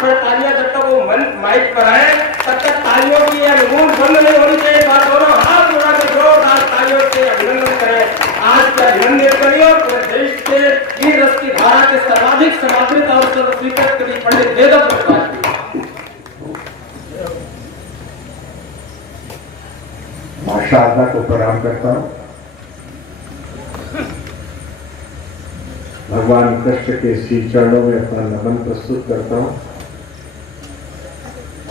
फिर तालियां जब तक वो माइक पर है तब तक तालियों की अनुगूंज बंद नहीं होनी चाहिए। बार दोनों हाथ उठाकर जोरदार तालियों से अभिनंदन करें। आज के अभिनंदन करिए और पूरे देश के वीर रस की धारा के सर्वाधिक समादृत और सर्वस्वीकृत कवि पंडित वेदव्रत प्रकाश मां शारदा को प्रणाम करता हूं। भगवान कृष्ण के श्री चरणों में अपना नमन प्रस्तुत करता हूं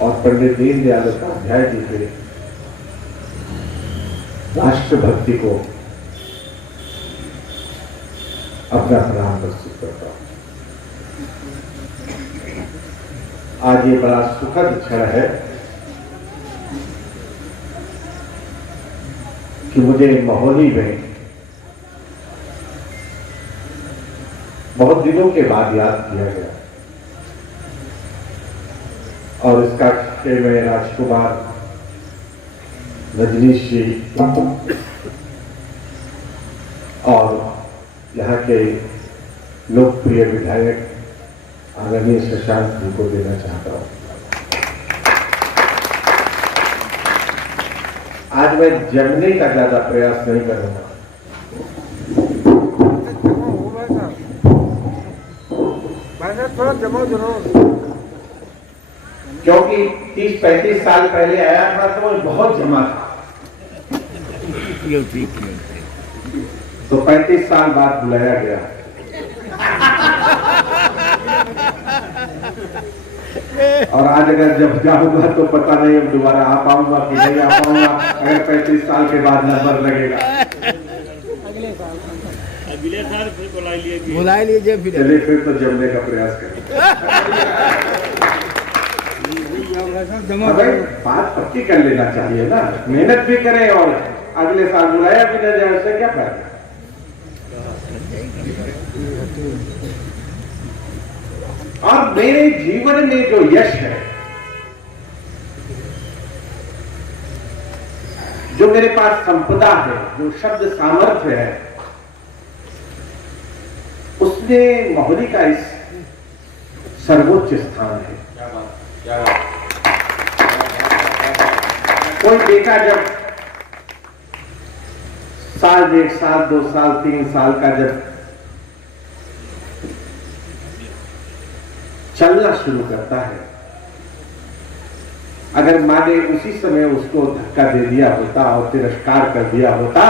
और पंडित दीनदयाल उपाध्याय जी के राष्ट्रभक्ति को अपना प्रणाम प्रस्तुत करता हूं। आज ये बड़ा सुखद क्षण है कि मुझे महोली में बहुत दिनों के बाद याद किया गया और इसका श्रेय में राजकुमार, रजनीश जी और यहाँ के लोकप्रिय विधायक आदरणीय शशांक जी को देना चाहता हूं। आज मैं जमने का ज्यादा प्रयास नहीं करूंगा, थोड़ा जमा जरूर, क्योंकि 30-35 साल पहले आया था तो वो बहुत जमा था। तो 35 साल बाद बुलाया गया। और आज अगर जब जाऊंगा तो पता नहीं अब दोबारा आ पाऊंगा कि नहीं आ पाऊंगा। अगर 35 साल के बाद नंबर लगेगा बुला लीजिए फिर तो जमने का प्रयास करें। बात पक्की कर लेना चाहिए ना, मेहनत भी करें और अगले साल बुलाया भी न जाए, उससे क्या फायदा। और मेरे जीवन में जो यश है, जो मेरे पास संपदा है, जो शब्द सामर्थ्य है, उसमें महोली का इस सर्वोच्च स्थान है। कोई बेटा जब साल, 1 साल, 2 साल, 3 साल का जब चलना शुरू करता है, अगर मां ने उसी समय उसको धक्का दे दिया होता और तिरस्कार कर दिया होता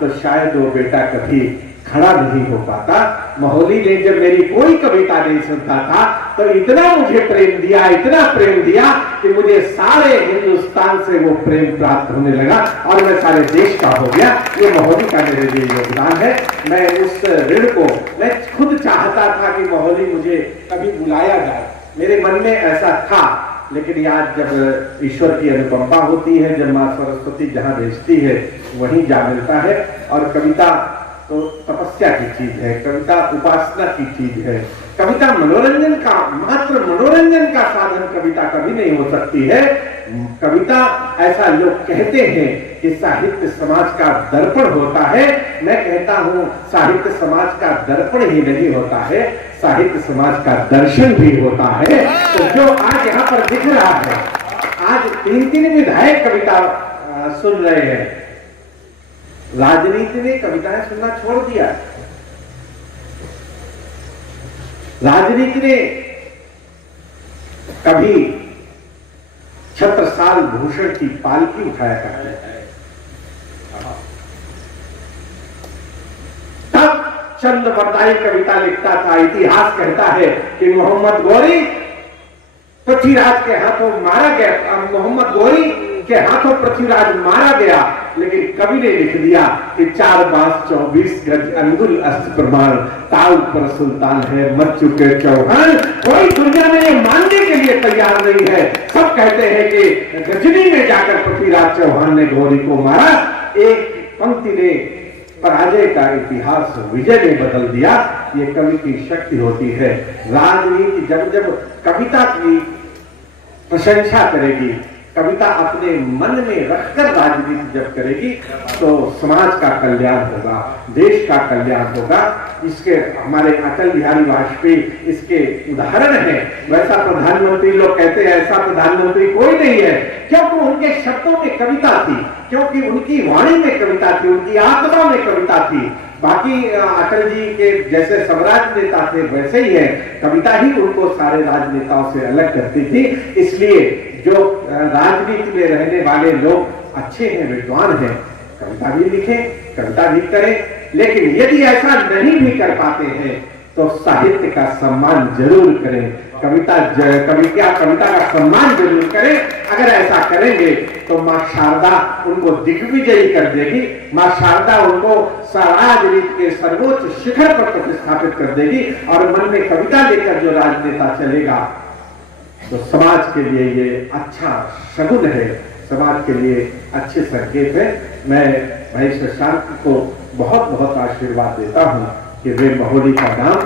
तो शायद वो बेटा कभी खड़ा नहीं हो पाता। महोली ने जब मेरी कोई कविता नहीं सुनता था तो इतना मुझे प्रेम दिया, इतना प्रेम दिया कि मुझे सारे हिंदुस्तान से वो प्रेम प्राप्त होने लगा और मैं सारे देश का हो गया। ये महोली का मेरे लिए योगदान है। मैं उस ऋण को, मैं खुद चाहता था कि महोली मुझे कभी बुलाया जाए, मेरे मन में ऐसा था, लेकिन आज जब ईश्वर की अनुकंपा होती है, जब मां सरस्वती जहां भेजती है वहीं जा मिलता है। और कविता तो तपस्या की चीज है, कविता उपासना की चीज है। कविता मनोरंजन का, मात्र मनोरंजन का साधन कविता कभी नहीं हो सकती है। कविता, ऐसा लोग कहते हैं कि साहित्य समाज का दर्पण होता है। मैं कहता हूं साहित्य समाज का दर्पण ही नहीं होता है, साहित्य समाज का दर्शन भी होता है। तो जो आज यहाँ पर दिख रहा है, आज 3-3 विधायक कविता सुन रहे हैं। राजनीति ने कविताएं सुनना छोड़ दिया। राजनीति ने कभी छत्रसाल भूषण की पालकी उठाया करते हैं, तब चंद बरदाई कविता लिखता था। इतिहास कहता है कि मोहम्मद गौरी पृथ्वीराज के हाथों मारा गया, मोहम्मद गौरी के हाथों पृथ्वीराज मारा गया, लेकिन कवि ने लिख दिया कि 4 बांस 24 गज अंगुल अस्त्र प्रमाण, ताऊ पर सुल्तान है मत चुके चौहान। कोई दुनिया में ये मानने के लिए तैयार नहीं है। सब कहते हैं कि गजनी में जाकर पृथ्वीराज चौहान ने गौरी को मारा। एक पंक्ति ने पराजय का इतिहास विजय में बदल दिया। ये कवि की शक्ति होती है। राजनीति जब जब कविता की प्रशंसा करेगी, कविता अपने मन में रखकर राजनीति जब करेगी तो समाज का कल्याण होगा, देश का कल्याण होगा। इसके हमारे अटल बिहारी वाजपेयी इसके उदाहरण है। वैसा प्रधानमंत्री लोग कहते हैं, ऐसा प्रधानमंत्री कोई नहीं है, क्योंकि उनके शब्दों में कविता थी, क्योंकि उनकी वाणी में कविता थी, उनकी आत्मा में कविता थी। बाकी अटल जी के जैसे सब राजनेता थे वैसे ही है, कविता ही उनको सारे राजनेताओं से अलग करती थी। इसलिए जो राजनीति में रहने वाले लोग अच्छे हैं, विद्वान हैं, कविता भी लिखें, कविता भी करें, लेकिन यदि ऐसा नहीं भी कर पाते हैं तो साहित्य का सम्मान जरूर करें, कविता का सम्मान जरूर करें। अगर ऐसा करेंगे तो माँ शारदा उनको दिग्विजयी कर देगी, माँ शारदा उनको राजनीति के सर्वोच्च शिखर पर प्रतिस्थापित कर देगी। और मन में कविता लेकर जो राजनेता चलेगा तो समाज के लिए ये अच्छा शगुन है, समाज के लिए अच्छे संकेत है। मैं भाई शशांक को बहुत बहुत आशीर्वाद देता हूँ कि वे महोली का नाम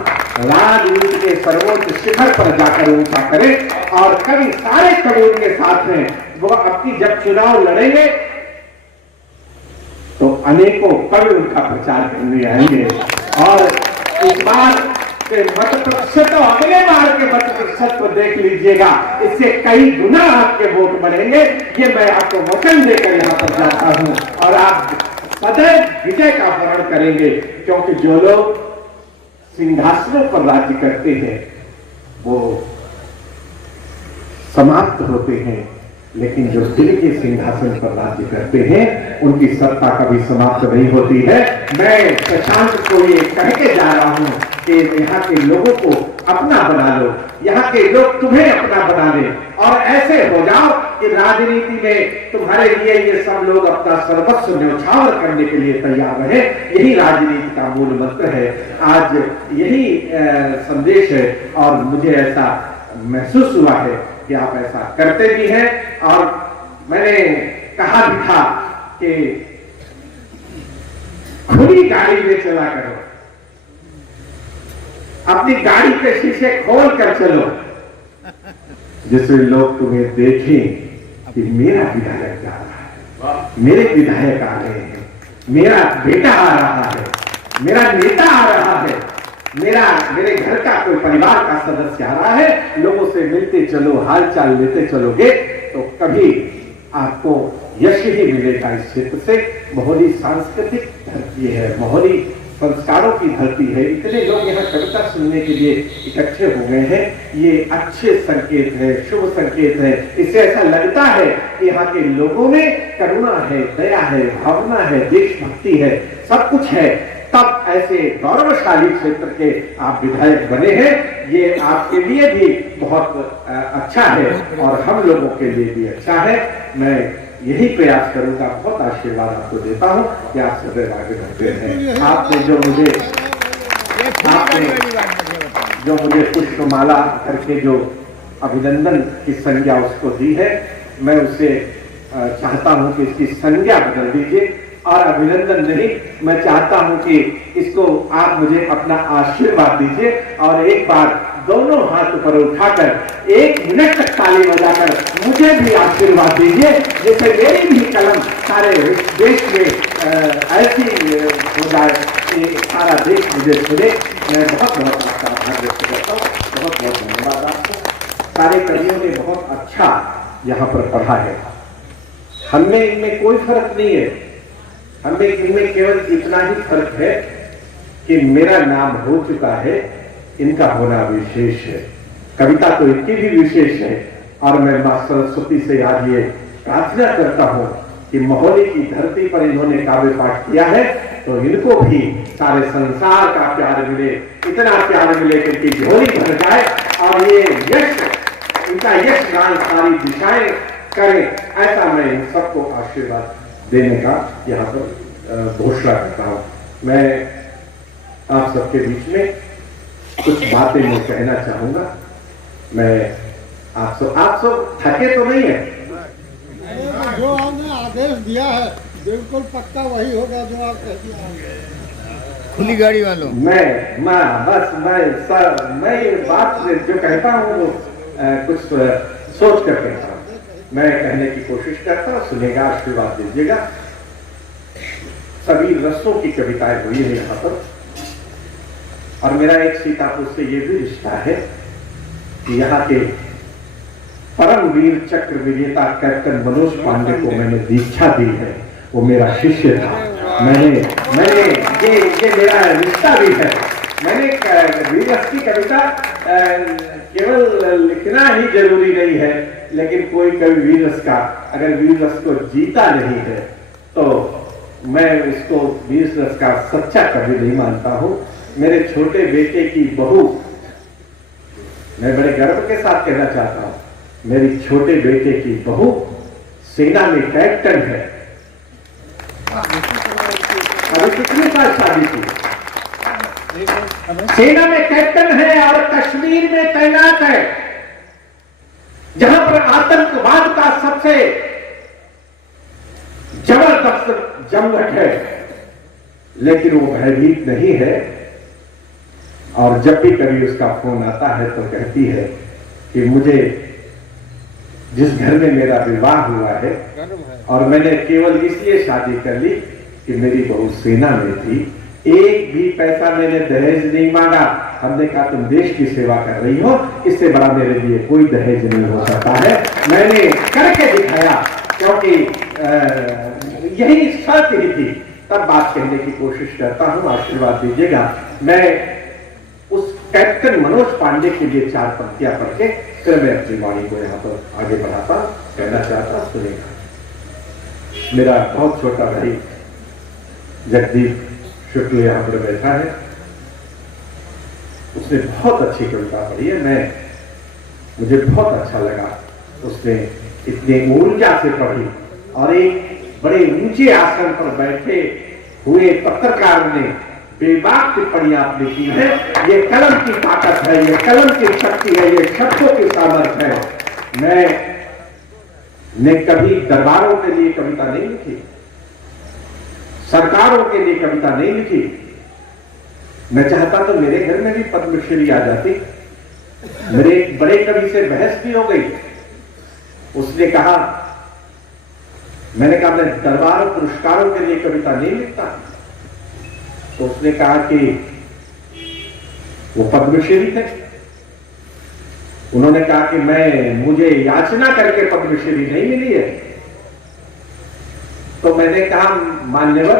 राजनीति के सर्वोच्च शिखर पर जाकर ऊंचा करें। और कभी सारे कवि उनके साथ हैं, वो अपनी जब चुनाव लड़ेंगे तो अनेकों कवि उनका प्रचार करने आएंगे। और इस बार के मत प्रतिशत, अगले बार के मत प्रतिशत को देख लीजिएगा, इससे कई गुना आपके वोट बढ़ेंगे। ये मैं आपको वचन देकर यहाँ पर जाता हूँ। और आप सदैव विजय का वर्ण करेंगे, क्योंकि जो लोग सिंहासनों पर राज्य करते हैं वो समाप्त होते हैं, लेकिन जो दिल के सिंहासन पर राज्य करते हैं उनकी सत्ता कभी समाप्त नहीं होती है। मैं शशांक को ये कह के जा रहा हूं कि यहाँ के लोगों को अपना बना लो, यहाँ के लोग तुम्हें अपना बना ले, और ऐसे हो जाओ कि राजनीति में तुम्हारे लिए ये सब लोग अपना सर्वस्व न्यौछावर करने के लिए तैयार रहे। यही राजनीति का मूल मंत्र है। आज यही संदेश है और मुझे ऐसा महसूस हुआ है कि आप ऐसा करते भी हैं। और मैंने कहा भी था कि खुली गाड़ी में चला करो, अपनी गाड़ी के शीशे खोल कर चलो, जिससे लोग तुम्हें देखें कि मेरा विधायक जा रहा है, मेरे विधायक आ रहे हैं, मेरा बेटा आ रहा है, मेरा नेता आ रहा है, मेरे घर का कोई परिवार का सदस्य आ रहा है। लोगों से मिलते चलो, हालचाल लेते चलोगे तो कभी आपको यश ही मिलेगा। इस क्षेत्र से महोली सांस्कृतिक धरती है, महोली संस्कारों की धरती है। इतने लोग यहाँ कविता सुनने के लिए इकट्ठे हो गए हैं, ये अच्छे संकेत है, शुभ संकेत है। इससे ऐसा लगता है कि यहाँ के लोगों में करुणा है, दया है, भावना है, देशभक्ति है, सब कुछ है। तब ऐसे गौरवशाली क्षेत्र के आप विधायक बने हैं, ये आपके लिए भी बहुत अच्छा है और हम लोगों के लिए भी अच्छा है। मैं यही प्रयास करूंगा, बहुत आशीर्वाद आपको देता हूं कि आप सदैव आगे बढ़ते हैं। आपने जो मुझे पुष्पमाला करके जो अभिनंदन की संज्ञा उसको दी है, मैं उसे चाहता हूं कि इसकी संज्ञा बदल दीजिए। और अभिनंदन नहीं, मैं चाहता हूं कि इसको आप मुझे अपना आशीर्वाद दीजिए और एक बार दोनों हाथ ऊपर उठाकर 1 मिनट तक ताली बजाकर मुझे भी आशीर्वाद दीजिए, जिससे मेरी भी कलम सारे देश में ऐसी हो जाए कि सारा देश मुझे सुने। मैं बहुत बहुत आपका आभार व्यक्त करता हूँ। बहुत बहुत धन्यवाद आपको। सारे कवियों ने बहुत अच्छा यहाँ पर पढ़ा है। हमें इनमें कोई फर्क नहीं है, हमें इनमें केवल इतना ही फर्क है कि मेरा नाम हो चुका है, इनका होना विशेष है। कविता तो इनकी भी विशेष है। और मैं मां सरस्वती से आज ये प्रार्थना करता हूं कि महोली की धरती पर इन्होंने काव्य पाठ किया है तो इनको भी सारे संसार का प्यार मिले, इतना प्यार मिले कि इनकी झोली भर जाए और ये यश, इनका यश गान सारी दिशाएं करें। ऐसा मैं इन सबको आशीर्वाद देने का यहाँ पर घोषणा करता हूँ। मैं आप सबके बीच में कुछ बातें मैं कहना चाहूंगा। मैं आप सब थके तो नहीं है? जो हमने आदेश दिया है बिल्कुल पक्का वही होगा जो आप कह दिया। खुली गाड़ी वालों, मैं बात जो कहता हूँ वो कुछ सोच कर कहता हूँ। मैं कहने की कोशिश करता हूं, सुनेगा, आशीर्वाद दीजिएगा। सभी रसों की कविताएं हुई है यहाँ पर, और मेरा एक सीतापुर से ये भी रिश्ता है कि यहाँ के परमवीर चक्र विजेता कैप्टन मनोज पांडे को मैंने दीक्षा दी है। वो मेरा शिष्य था। मैंने ये मेरा रिश्ता भी है। मैंने वीर रस की कविता केवल लिखना ही जरूरी नहीं है, लेकिन कोई कवि वीर रस का अगर वीर रस को जीता नहीं है तो मैं उसको वीर रस का सच्चा कवि नहीं मानता हूं। मेरे छोटे बेटे की बहू, मैं बड़े गर्व के साथ कहना चाहता हूं, मेरी छोटे बेटे की बहू सेना में कैप्टन है। अभी कितने साल शादी की, सेना में कैप्टन है और कश्मीर में तैनात है, जहां पर आतंकवाद का सबसे जबरदस्त जमघट है, लेकिन वो भयभीत नहीं है। और जब भी कभी उसका फोन आता है तो कहती है कि मुझे जिस घर में मेरा विवाह हुआ है और मैंने केवल इसलिए शादी कर ली कि मेरी बहू सेना में थी, एक भी पैसा मैंने दहेज नहीं मांगा। हमने कहा तुम देश की सेवा कर रही हो, इससे बड़ा मेरे लिए कोई दहेज नहीं हो सकता है। मैंने करके दिखाया, क्योंकि यही शर्त ही थी। तब बात कहने की कोशिश करता हूं, आशीर्वाद दीजिएगा। मैं उस कैप्टन मनोज पांडे के लिए 4 पंक्तियां पढ़ के फिर मैं अपनी वाणी को यहाँ पर आगे बढ़ाता कहना चाहता, सुनेगा। मेरा बहुत छोटा भाई जगदीप शुक्ल यहाँ पर बैठा है, उसने बहुत अच्छी कविता पढ़ी है। मुझे बहुत अच्छा लगा, उसने इतने ऊर्जा से पढ़ी और एक बड़े ऊंचे आसन पर बैठे हुए पत्रकार ने बेबाक टिप्पणी आपने की है। ये कलम की ताकत है, ये कलम की शक्ति है, ये शब्दों की सामर्थ्य है। मैंने कभी दरबारों के लिए कविता नहीं लिखी, सरकारों के लिए कविता नहीं लिखी। मैं चाहता तो मेरे घर में भी पद्मश्री आ जाती। मेरे एक बड़े कवि से बहस भी हो गई। उसने कहा, मैंने कहा मैं दरबार पुरस्कारों के लिए कविता नहीं लिखता। तो उसने कहा कि वो पद्मश्री थे। उन्होंने कहा कि मुझे याचना करके पद्मश्री नहीं मिली है। तो मैंने कहा मान्यवर,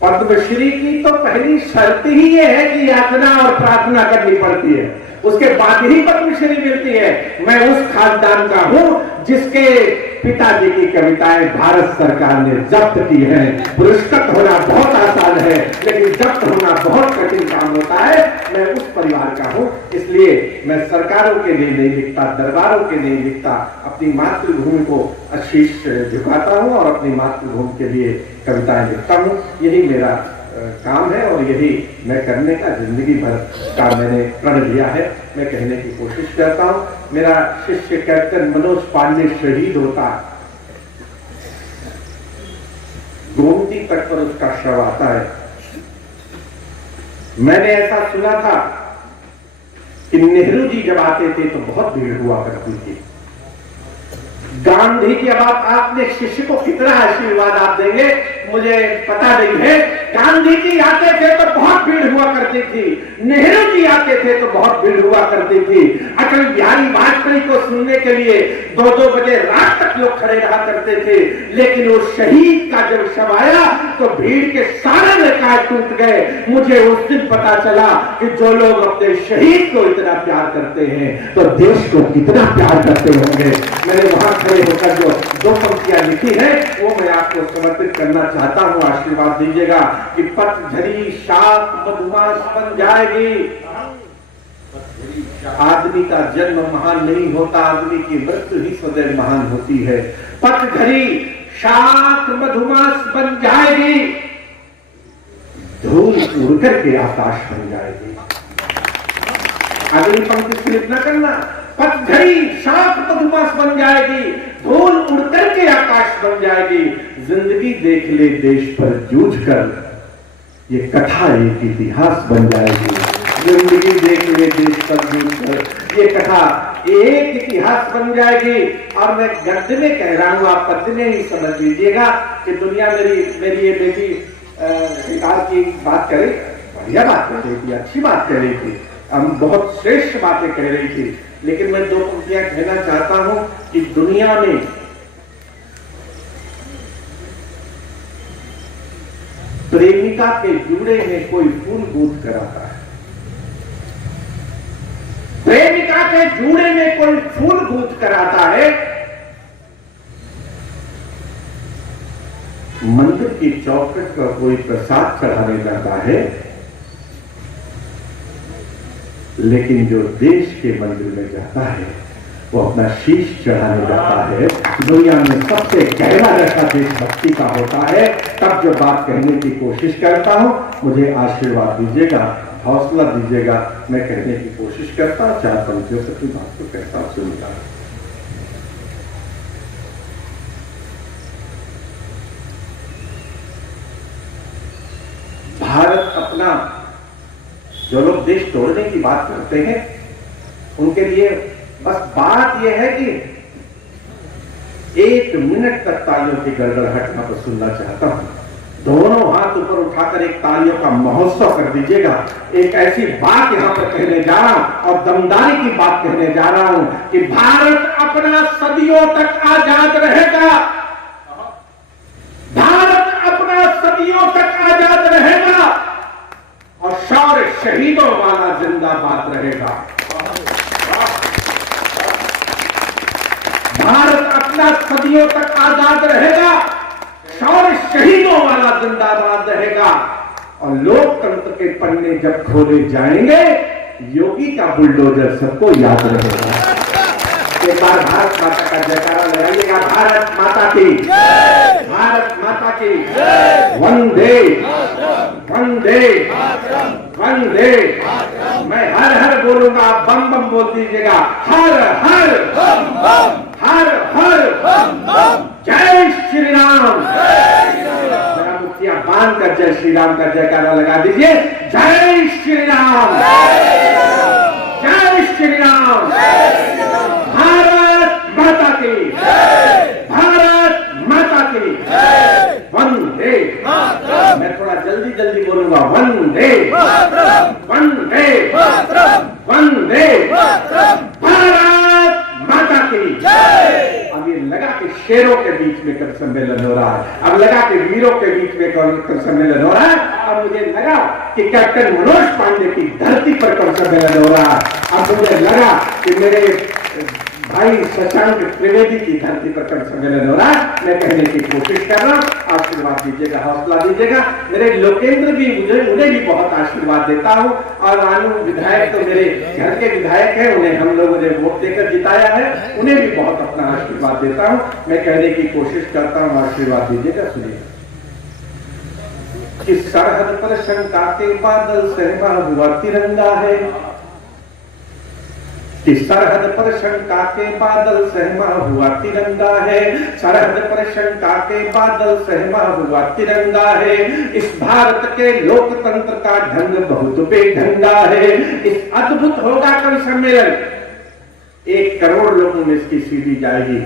पद्मश्री की तो पहली शर्त ही ये है कि याचना और प्रार्थना करनी पड़ती है, उसके बाद ही पद्मश्री मिलती है। मैं उस खानदान का हूं जिसके पिताजी की कविताएं भारत सरकार ने जब्त की हैं। पुरस्कृत होना बहुत आसान है, लेकिन जब्त होना बहुत कठिन काम होता है। मैं उस परिवार का हूं, इसलिए मैं सरकारों के लिए नहीं लिखता, दरबारों के नहीं लिखता, अपनी मातृभूमि को शीश झुकाता हूं और अपनी मातृभूमि के लिए कविताएं लिखता हूं। यही मेरा काम है और यही मैं करने का जिंदगी भर का मैंने प्रण लिया है। मैं कहने की कोशिश करता हूं, मेरा शिष्य कैप्टन मनोज पांडे शहीद होता, गोमती तट पर उसका शव आता है। मैंने ऐसा सुना था कि नेहरू जी जब आते थे तो बहुत भीड़ हुआ करती थी। गांधी जी, अब आपने शिष्य को कितना आशीर्वाद आप देंगे मुझे पता नहीं है। गांधी जी आते थे तो बहुत भीड़ हुआ करती थी, नेहरू जी आते थे तो बहुत भीड़ हुआ करती थी। अटल बिहारी वाजपेयी को सुनने के लिए 2-2 बजे रात तक लोग खड़े रहा करते थे। लेकिन वो शहीद का जब शव आया तो भीड़ के सारे रिकॉर्ड टूट गए। मुझे उस दिन पता चला कि जो लोग अपने शहीद को इतना प्यार करते हैं तो देश को कितना प्यार करते होंगे। मैंने वहां खड़े होकर जो 2 पंक्तियां लिखी है वो मैं आपको समर्पित करना चाहता हूं, आशीर्वाद दीजिएगा। कि पतझड़ी शाख मधुमास बन जाएगी। आदमी का जन्म महान नहीं होता, आदमी की मृत्यु ही सदैव महान होती है। पतझड़ी शाख मधुमास बन जाएगी, धूल उड़ करके आकाश बन जाएगी। अगली पंक्ति स्लिप न करना। पतझड़ी शाख मधुमास बन जाएगी, धूल उड़ करके आकाश बन जाएगी। जिंदगी देख ले देश पर जूझ कर, ये कथा एक इतिहास बन जाएगी। जिंदगी देख ले देश पर जूझ कर, ये कथा एक इतिहास बन जाएगी। और मैं गद्य में कह रहा हूं, आप पद्य में ही समझ लीजिएगा कि दुनिया मेरी ये बेटी शिकार की बात करे, बढ़िया बात कर रही थी, अच्छी बात कह रही थी, हम बहुत श्रेष्ठ बातें कह रही थी। लेकिन मैं दो पंक्तियां कहना चाहता हूं कि दुनिया में प्रेमिका के जूड़े में कोई फूल गूंथ कर आता है, प्रेमिका के जूड़े में कोई फूल गूंथ कर आता है। मंदिर की चौखट पर कोई प्रसाद चढ़ाने जाता है, लेकिन जो देश के मंदिर में जाता है वो अपना शीश चढ़ाने जाता है। दुनिया में सबसे गहरा रखा देशभक्ति का होता है। तब जो बात कहने की कोशिश करता हूं, मुझे आशीर्वाद दीजिएगा, हौसला दीजिएगा, मैं कहने की कोशिश करता हूं, 4 पंक्तियों से अपनी बात को कहता सुनता। भारत अपना, जो लोग देश तोड़ने की बात करते हैं उनके लिए बस बात यह है कि 1 मिनट तक तालियों की गड़गड़ाहट यहाँ पर सुनना चाहता हूं। दोनों हाथ ऊपर उठाकर एक तालियों का महोत्सव कर दीजिएगा। एक ऐसी बात यहाँ पर कहने जा रहा हूं और दमदारी की बात कहने जा रहा हूं कि भारत अपना सदियों तक आजाद रहेगा, भारत अपना सदियों तक आजाद रहेगा और शौर्य शहीदों वाला जिंदाबाद रहेगा। भारत अपना सदियों तक आजाद रहेगा, शौर्य शहीदों वाला जिंदाबाद रहेगा और लोकतंत्र के पन्ने जब खोले जाएंगे, योगी का बुलडोजर सबको याद रहेगा। एक बार भारत माता का जयकारा लगाइएगा। भारत माता की, भारत माता की वंदे वंदे वंदे। मैं हर हर बोलूंगा, बम बम बोल दीजिएगा। हर हर हर हर जय श्री राम। जरा मुखिया बांध कर जय श्री राम का जयकारा लगा दीजिए। जय श्री राम, जय श्री राम। भारत माता की, भारत माता की वंदे। मैं थोड़ा जल्दी जल्दी बोलूंगा। वंदे वंदे वंदे भारत माता की। अब ये लगा कि शेरों के बीच में कर सम्मेलन हो रहा है, अब लगा कि वीरों के बीच में कर सम्मेलन हो रहा है। अब मुझे लगा कि कैप्टन मनोज पांडे की धरती पर कर सम्मेलन हो रहा है। अब मुझे लगा कि मेरे भाई शशांक त्रिवेदी की धरती पर कर सम्मेलन हो रहा है। मैं कहने की कोशिश कर रहा हूं, आशीर्वाद दीजिएगा, हौसला दीजिएगा। मेरे लोकेंद्र भी, उन्हें भी बहुत आशीर्वाद देता हूं। और रानू विधायक तो मेरे घर के विधायक हैं, उन्हें हम लोगों ने वोट देकर जिताया है, उन्हें भी बहुत अपना आशीर्वाद देता हूं। मैं कहने की कोशिश करता हूं, आशीर्वाद दीजिएगा। सुनिए कि सरहद पर शंका के बादल सहमा हुआ तिरंगा है, कि सरहद पर शंका के बादल सहमा हुआ तिरंगा है, सरहद पर शंका के बादल सहमा हुआ तिरंगा है। इस भारत के लोकतंत्र का ढंग बहुत बेढंगा है। इस अद्भुत होगा कवि सम्मेलन, 1 करोड़ लोगों में इसकी सीडी जाएगी,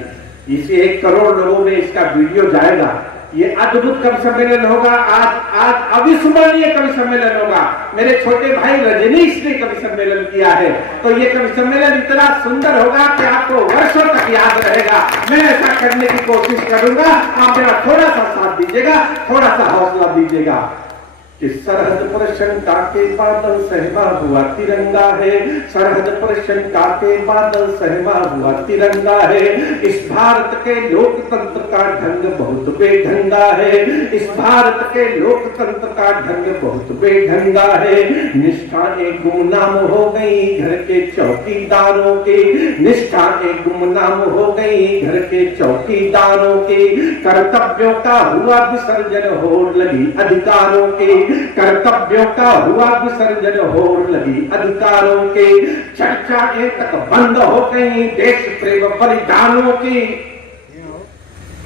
इस 1 करोड़ लोगों में इसका वीडियो जाएगा। ये अद्भुत कवि सम्मेलन होगा। आज अविस्मरणीय कवि सम्मेलन होगा। मेरे छोटे भाई रजनीश ने कवि सम्मेलन किया है, तो ये कवि सम्मेलन इतना सुंदर होगा कि आपको वर्षों तक याद रहेगा। मैं ऐसा करने की कोशिश करूंगा, आप मेरा थोड़ा सा साथ दीजिएगा, थोड़ा सा हौसला दीजिएगा। कि सरहद पर शंका के बादल सहमा हुआ तिरंगा है, सरहद पर शंका के बादल सहमा हुआ तिरंगा है। इस भारत के लोकतंत्र का ढंग बहुत बेढंगा है, इस भारत के लोकतंत्र का ढंग बहुत बेढंगा है। निष्ठाएं गुमनाम हो गई घर के चौकीदारों की, निष्ठाएं गुमनाम हो गई घर के चौकीदारों की। कर्तव्यों का हुआ विसर्जन होड़ लगी अधिकारों के, कर्तव्यों का हुआ विसर्जन होड़ लगी अधिकारों के। चर्चाएं तक बंद हो गई देश प्रेम बलिदानों की,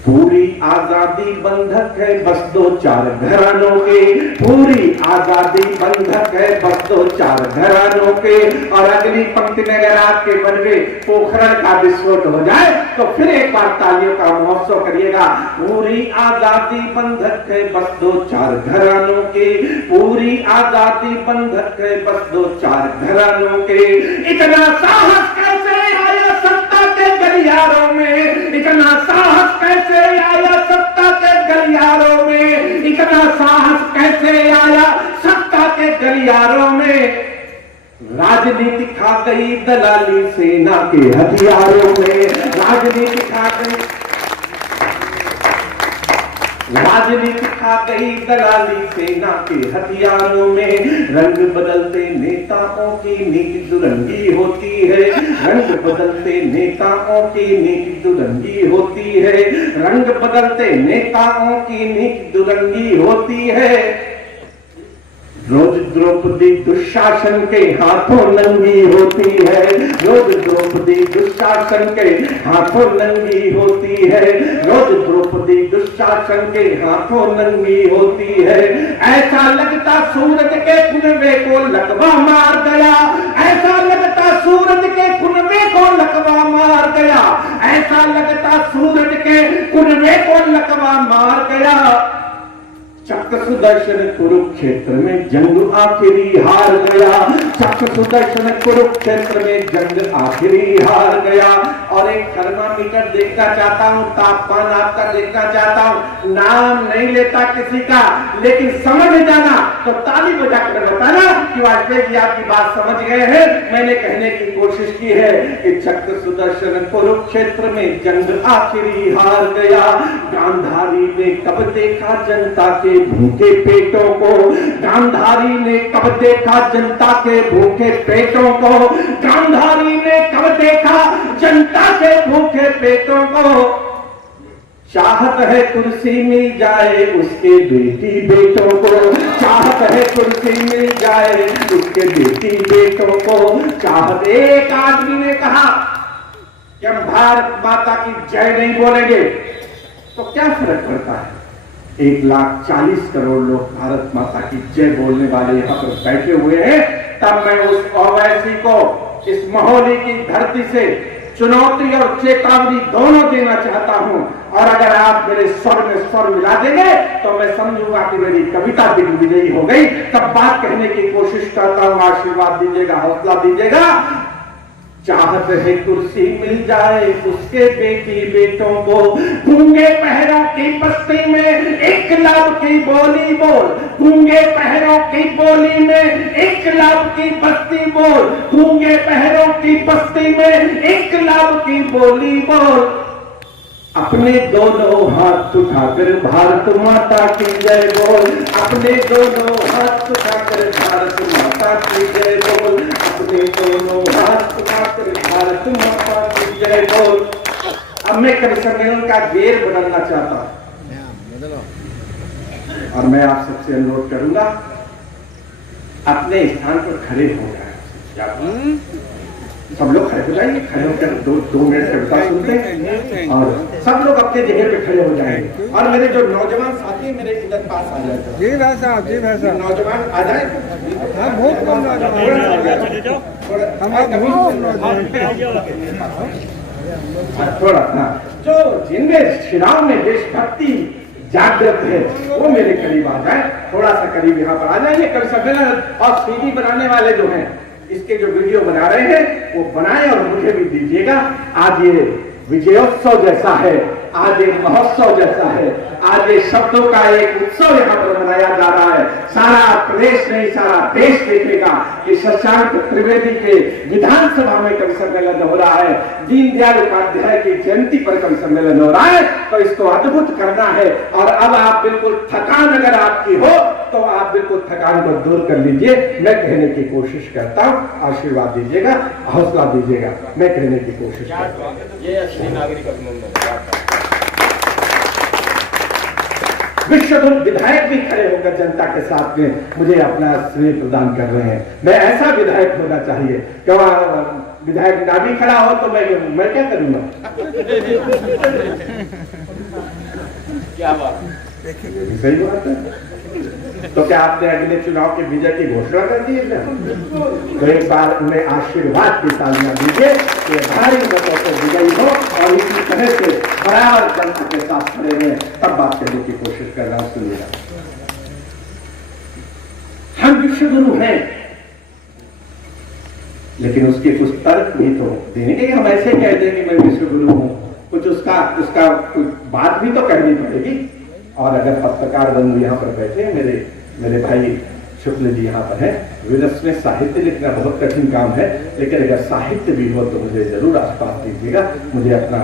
पूरी आजादी बंधक है बस दो चार घरानों के, पूरी आजादी बंधक है बस दो चार घरानों के। और अगली पंक्ति में अगर आपके मन में पोखरण का विस्फोट हो जाए तो फिर एक बार तालियों का महोत्सव करिएगा। पूरी आजादी बंधक है बस दो चार घरानों के, पूरी आजादी बंधक है बस दो चार घरानों के। इतना साहस कैसे आया सत्ता के गलियारों में, इतना साहस कैसे आया सत्ता के गलियारों में, इतना साहस कैसे आया सत्ता के गलियारों में। राजनीति खा गई दलाली सेना के हथियारों में, राजनीति खा गई, राजनीति खा गई दलाली सेना के हथियारों में। रंग बदलते नेताओं की नीति दुरंगी होती है, रंग बदलते नेताओं की नीति दुरंगी होती है, रंग बदलते नेताओं की नीति दुरंगी होती है। रोज द्रौपदी दुशासन के हाथों नंगी होती है, रोज द्रौपदी दुशासन के हाथों नंगी होती है, रोज द्रौपदी दुशासन के हाथों नंगी होती है। ऐसा लगता सूरज के कुनबे को लकवा मार गया, ऐसा लगता सूरज के कुनबे को लकवा मार गया, ऐसा लगता सूरज के कुनबे को लकवा मार गया। चक्र सुदर्शन कुरुक्षेत्र में जंग आखिरी हार गया, चक्र सुदर्शन कुरुक्षेत्र में जंग आखिरी हार गया। और एक थर्मामीटर देखना चाहता हूं, तापमान आपका देखना चाहता हूं, नाम नहीं लेता किसी का, लेकिन समझ जाना तो ताली बजाकर बताना कि वाजपेयी जी आपकी बात समझ गए हैं। मैंने कहने की कोशिश की है कि चक्र सुदर्शन कुरुक्षेत्र में जंग आखिरी हार गया। गांधारी ने कब देखा जनता के भूखे पेटों को, गांधारी ने कब देखा जनता के भूखे पेटों को, गांधारी ने कब देखा जनता के भूखे पेटों को। चाहत है कुर्सी मिल जाए उसके बेटी बेटों को, चाहत है कुर्सी मिल जाए उसके बेटी बेटों को। चाहत, एक आदमी ने कहा कि हम भारत माता की जय नहीं बोलेंगे तो क्या फर्क पड़ता है। 1,40,00,000 लोग भारत माता की जय बोलने वाले यहाँ पर बैठे हुए हैं। तब मैं उस ओवैसी को इस महोली की धरती से चुनौती और चेतावनी दोनों देना चाहता हूं। और अगर आप मेरे स्वर में स्वर मिला देंगे तो मैं समझूंगा कि मेरी कविता दिग्विजयी हो गई। तब बात कहने की कोशिश करता हूं, आशीर्वाद दीजिएगा, हौसला दीजिएगा। चाहत है कुर्सी मिल जाए उसके बेटी बेटों को, गूंगे पहरों की बस्ती में एक लब की बोली बोल, गूंगे पहरों की बोली में एक लब की बस्ती बोल, गूंगे पहरों की बस्ती में एक लब की बोली बोल। अपने दोनों हाथ उठाकर भारत माता की जय बोल, अपने दोनों हाथ उठाकर भारत माता की जय बोल, अपने दोनों हाथ उठाकर भारत माता की जय बोल। अब मैं कवि सम्मेलन का गेर बदलना चाहता हूं और मैं आप सबसे अनुरोध करूंगा अपने स्थान पर खड़े हो जाए। सब लोग खड़े हो जाएंगे, खड़े होकर दो मिनट कविता सुनते हैं और सब लोग अपने जगह पे खड़े हो जाएंगे। और मेरे जो नौजवान साथी मेरे इधर पास आ जाए। जी भाई साहब, जी भाई साहब, नौजवान आ जाए। हाँ, बहुत कम थोड़ा हाँ, जो जिनमें शिराओं में देशभक्ति जागृत है वो मेरे करीब आ जाए, थोड़ा सा करीब यहाँ पर आ जाएंगे। कवि सम्मेलन और सीडी बनाने वाले जो हैं, इसके जो वीडियो बना रहे हैं वो बनाएं और मुझे भी दीजिएगा। आज ये विजयोत्सव जैसा है, आज एक महोत्सव जैसा है, आज ये शब्दों का एक उत्सव यहाँ पर मनाया जा रहा है। सारा प्रदेश नहीं, सारा देश देखेगा कि शशांक त्रिवेदी के विधानसभा में कवि सम्मेलन हो रहा है, दीनदयाल उपाध्याय की जयंती पर कवि सम्मेलन हो रहा है। तो इसको अद्भुत करना है। और अब आप बिल्कुल थकान अगर आपकी हो तो आप बिल्कुल थकान को दूर कर लीजिए। मैं कहने की कोशिश करता हूँ, आशीर्वाद दीजिएगा, हौसला दीजिएगा। मैं कहने की कोशिश करता हूँ। विश्वगुरु विधायक भी खड़े होकर जनता के साथ में मुझे अपना श्रेय प्रदान कर रहे हैं। मैं ऐसा विधायक होना चाहिए कि विधायक ना भी खड़ा हो तो मैं क्या करूंगा? क्या बात, सही बात है। तो क्या आपने अगले चुनाव के विजय की घोषणा कर दी है? तो एक बार उन्हें आशीर्वाद की तालियां दीजिए कि भारी मतों से विजयी हो और इसी तरह से बराबर जनता के साथ खड़े रहे। तब बात करने की कोशिश कर रहा हूं, सुनिएगा। हम विश्वगुरु हैं, लेकिन उसके कुछ तर्क भी तो देंगे। हम ऐसे कह दें कि मैं विश्वगुरु हूं, कुछ उसका कुछ बात भी तो कहनी पड़ेगी। और अगर पत्रकार बंधु यहाँ पर बैठे, मेरे भाई शुक्ल जी यहाँ पर हैं, विरस में साहित्य लिखना बहुत कठिन काम है, लेकिन अगर साहित्य भी हो तो मुझे जरूर आसपास दीजिएगा, मुझे अपना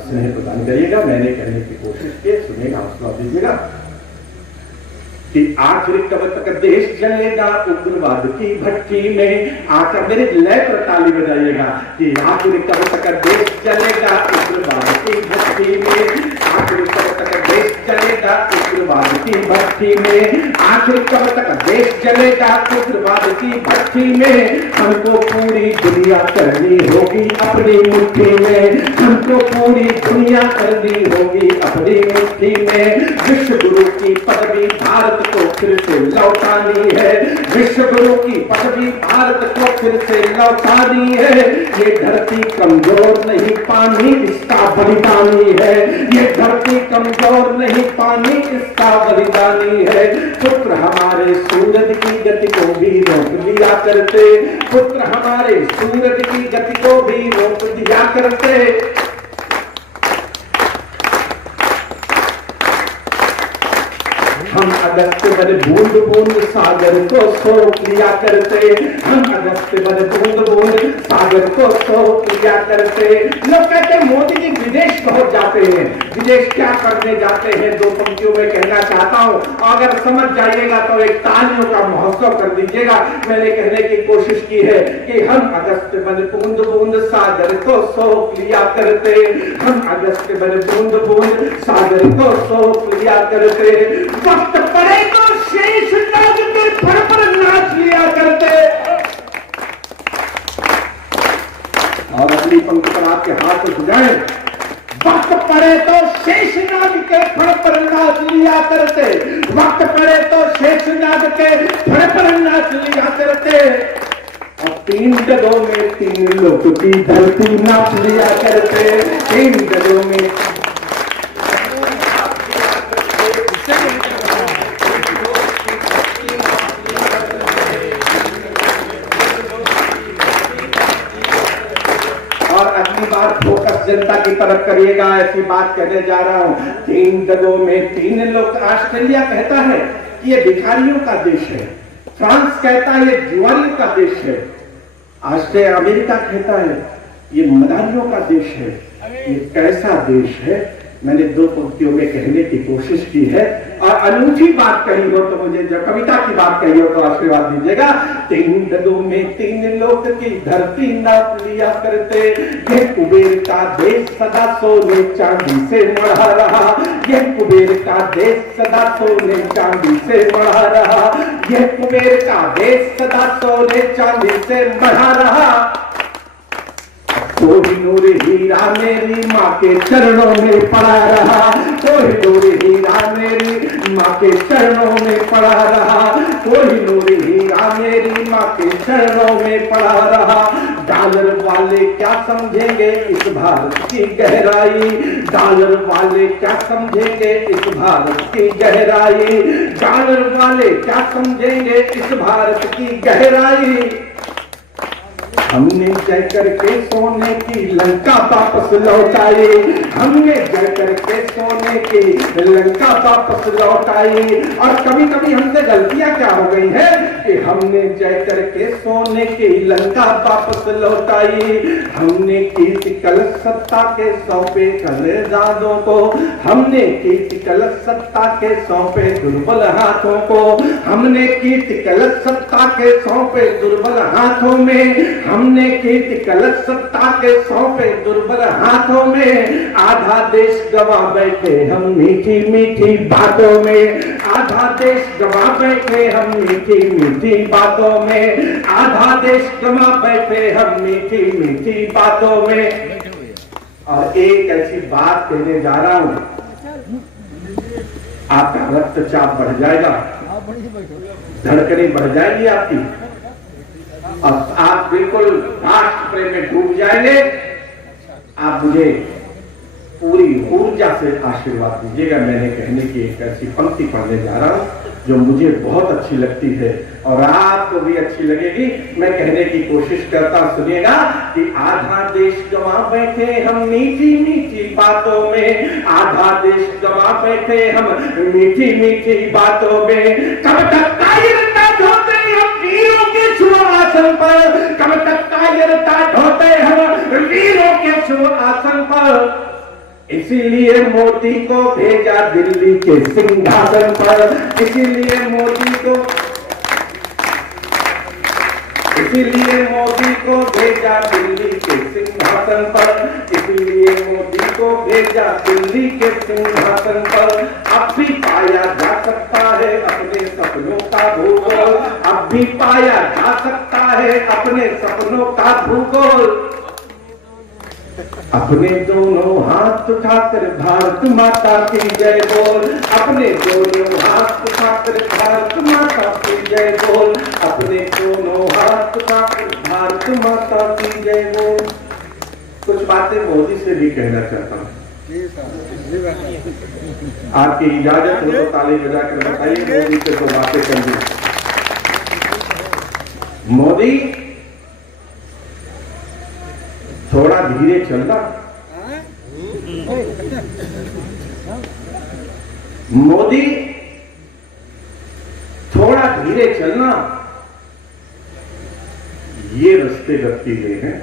स्नेह प्रदान करिएगा। मैंने कहने की कोशिश की, सुनिएगा, हौसला दीजिएगा कि आखिरी कब तक देश चलेगा उग्रवाद की भट्टी में। आकर मेरे लय पर ताली बजाइएगा कि आखिर कब तक देश चलेगा उग्रवाद की भट्टी में। आखिर कब तक देश चलेगा उग्रवाद की भट्टी में। आखिर कब तक देश चलेगा उग्रवाद की भट्टी में। हमको पूरी दुनिया करनी होगी अपनी मुट्ठी में। हमको पूरी दुनिया करनी होगी अपनी मुट्ठी में। विश्व गुरु की पदवी भारत को फिर से लौटानी है। विश्व गुरु की पदवी भारत को फिर से लौटानी है। ये धरती कमजोर नहीं, पानी इसका बलिदानी है। ये धरती कमजोर नहीं, पानी इसका बलिदानी है। पुत्र हमारे सूरज की गति को भी रोक दिया करते। पुत्र हमारे सूरज की गति को भी रोक दिया करते। हम अगस्त भर बूंद बूंद सागर को सोख लिया करते। हम अगस्त भर बूंद बूंद सागर को सोख लिया करते। लोग कहते हैं मोदी जी विदेश बहुत जाते हैं, विदेश क्या करने जाते हैं? दो पंक्तियों में कहना चाहता हूं, अगर समझ जाइएगा तो एक तालियों का महोत्सव कर दीजिएगा। मैंने कहने की कोशिश की है कि हम अगस्त भर बूंद बूंद सागर को सोख लिया करते। हम अगस्त भर बूंद बूंद सागर को सोख लिया करते। वक्त पड़े तो शेष नाग के फर पर नाच लिया करते। और अगली पंक्ति पर आपके हाथ उठाएं। वक्त पड़े तो शेष नाग के फर पर नाच लिया करते। वक्त पड़े तो शेष नाग के फर पर नाच लिया करते। और 3 गदों में 3 लोग की धरती नाच लिया करते। 3 गदों में फोकस जनता की तरफ करिएगा। ऐसी बात कहने जा रहा हूं, 3 गदों में 3 लोग। ऑस्ट्रेलिया कहता है कि ये भिखारियों का देश है। फ्रांस कहता है ये जुआरियों का देश है। ऑस्ट्रेलिया अमेरिका कहता है ये मदारियों का देश है। ये कैसा देश है? मैंने 2 पंक्तियों में कहने की कोशिश की है। और अनूठी बात कही हो तो मुझे, जो कविता की बात कही हो तो आशीर्वाद दीजिएगा। 3 गदों में 3 लोग की धरती नाप लिया करते। ये कुबेर का देश सदा सोने चांदी से मढ़ा रहा। ये कुबेर का देश सदा सोने चांदी से मढ़ा रहा। ये कुबेर का देश सदा सोने चांदी से मढ़ा रहा। कोहिनूर हीरा मेरी माँ के चरणों में पड़ा रहा। कोहिनूर हीरा मेरी माँ के चरणों में पड़ा रहा। कोहिनूर हीरा मेरी माँ के चरणों में पड़ा रहा। डॉलर वाले क्या समझेंगे इस भारत की गहराई। डॉलर वाले क्या समझेंगे इस भारत की गहराई। डॉलर वाले क्या समझेंगे इस भारत की गहराई। हमने जय करके सोने की लंका वापस लौटाई। हमने जय करके सोने की लंका वापस लौटाई। और कभी कभी हमसे गलतियां क्या हो गई है कि हमने जय करके सोने की लंका वापस लौटाई। हमने कीर्ति कलश सत्ता के सौंपे कलेजादों को। हमने कीर्ति कलश सत्ता के सौंपे दुर्बल हाथों को। हमने कीर्ति कलश सत्ता के सौंपे दुर्बल हाथों में। हमने कीर्ति कलश सत्ता के सौंपे दुर्बल हाथों में, आधा देश गवा बैठे हम मीठी मीठी बातों में, आधा देश गवा बैठे हम मीठी मीठी बातों में, आधा देश गवा बैठे हम मीठी मीठी बातों में। और एक ऐसी बात कहने जा रहा हूं, आपका रक्तचाप बढ़ जाएगा, धड़कनें बढ़ जाएंगी आपकी, और आप बिल्कुल राष्ट्र प्रेम में डूब जाएंगे। आप मुझे पूरी ऊर्जा से आशीर्वाद दीजिएगा। मैंने कहने की एक ऐसी पंक्ति पढ़ने जा रहा हूं जो मुझे बहुत अच्छी लगती है और आपको भी अच्छी लगेगी। मैं कहने की कोशिश करता, सुनिएगा कि आधा देश गवा बैठे हम मीठी मीठी बातों में, आधा देश गवा बैठे हम मीठी मीठी बातों में। कब तक कायरता ढोते हम वीरों के शुभ आसन पर, कब तक कायरता ढोते हम वीरों के शुभ आसन पर। इसीलिए मोदी को भेजा दिल्ली के सिंहासन पर, इसीलिए मोदी को भेजा दिल्ली के सिंहासन पर, इसीलिए मोदी को भेजा दिल्ली के सिंहासन पर। अब भी पाया जा सकता है अपने सपनों का भूगोल, अब भी पाया जा सकता है अपने सपनों का भूगोल। अपने दोनों हाथ उठाकर भारत माता की जय बोल, अपने दोनों हाथ उठाकर भारत माता की जय बोल, अपने दोनों हाथ उठाकर भारत माता की जय बोल। कुछ बातें मोदी से भी कहना चाहता हूँ, आपकी इजाजत हो तो ताली बजाकर बताइए। मोदी से तो बातें कर दी। मोदी थोड़ा धीरे चलना, मोदी थोड़ा धीरे चलना, ये रास्ते रखीले हैं,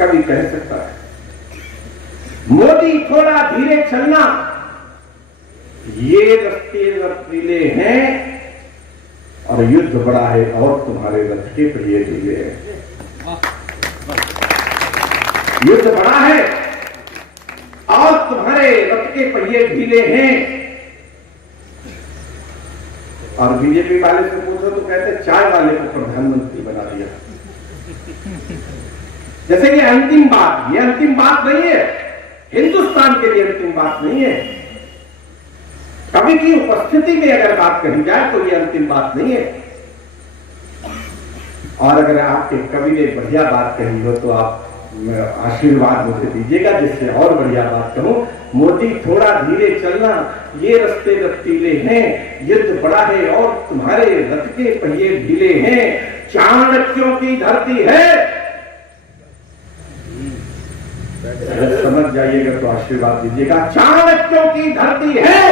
कभी कह सकता है। मोदी थोड़ा धीरे चलना, ये रास्ते रखीले हैं, और युद्ध बड़ा है और तुम्हारे रथ के प्रिय ढीले हैं। युद्ध बड़ा है और तुम्हारे रथ के पहिए ढीले हैं। और बीजेपी वाले से पूछो तो कहते चाय वाले को प्रधानमंत्री बना दिया। जैसे कि अंतिम बात, ये अंतिम बात नहीं है, हिंदुस्तान के लिए अंतिम बात नहीं है। कवि की उपस्थिति में अगर बात कही जाए तो ये अंतिम बात नहीं है। और अगर आपके कवि ने बढ़िया बात कही हो तो आप आशीर्वाद मुझे दीजिएगा जिससे और बढ़िया बात कहूं। मोदी थोड़ा धीरे चलना, ये रास्ते रफ्तीले हैं, युद्ध बड़ा है और तुम्हारे रथ के पहिए ढीले हैं। चाणक्यों की धरती है, अगर समझ जाइएगा तो आशीर्वाद दीजिएगा। चाणक्यों की धरती है,